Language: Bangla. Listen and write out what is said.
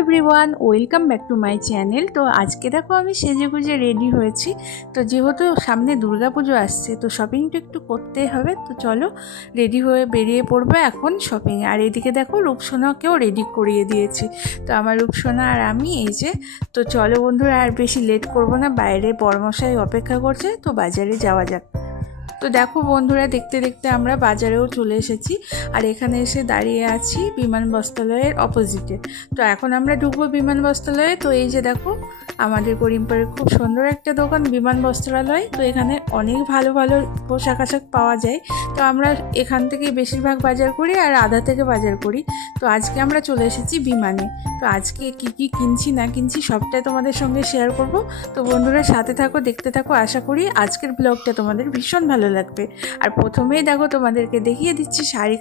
Everyone, welcome back to my channel. তো আজকে দেখো আমি সেজেগুজে রেডি হয়েছি। তো যেহেতু সামনে দুর্গাপুজো আসছে, তো শপিংটা একটু করতেই হবে। তো চলো রেডি হয়ে বেরিয়ে পড়বো এখন শপিংয়ে। আর এদিকে দেখো রূপসোনাকেও রেডি করিয়ে দিয়েছি। তো আমার রূপসোনা আর আমি এই যে। তো চলো বন্ধুরা, আর বেশি লেট করবো না, বাইরে বড়মশাই অপেক্ষা করছে, তো বাজারে যাওয়া যাক। তো দেখো বন্ধুরা, দেখতে দেখতে আমরা বাজারেও চলে এসেছি। আর এখানে এসে দাঁড়িয়ে আছি বিমান বস্ত্রালয়ের অপোজিটে। তো এখন আমরা ঢুকবো বিমান বস্ত্রালয়ে। তো এই যে দেখো, আমাদের করিমপুরের খুব সুন্দর একটা দোকান বিমান বস্ত্রালয়। তো এখানে অনেক ভালো ভালো পোশাক আশাক পাওয়া যায়। তো আমরা এখান থেকে বেশিরভাগ বাজার করি আর আধা থেকে বাজার করি। তো আজকে আমরা চলে এসেছি বিমানে। তো আজকে কি কি কিনছি না কিনছি সবটাই তোমাদের সঙ্গে শেয়ার করব। তো বন্ধুরা সাথে থাকো, দেখতে থাকো। আশা করি আজকের ব্লগটা তোমাদের ভীষণ ভালো লাগবে। আর প্রথমেই দেখো তোমাদেরকে দেখিয়ে দিচ্ছি শাড়ি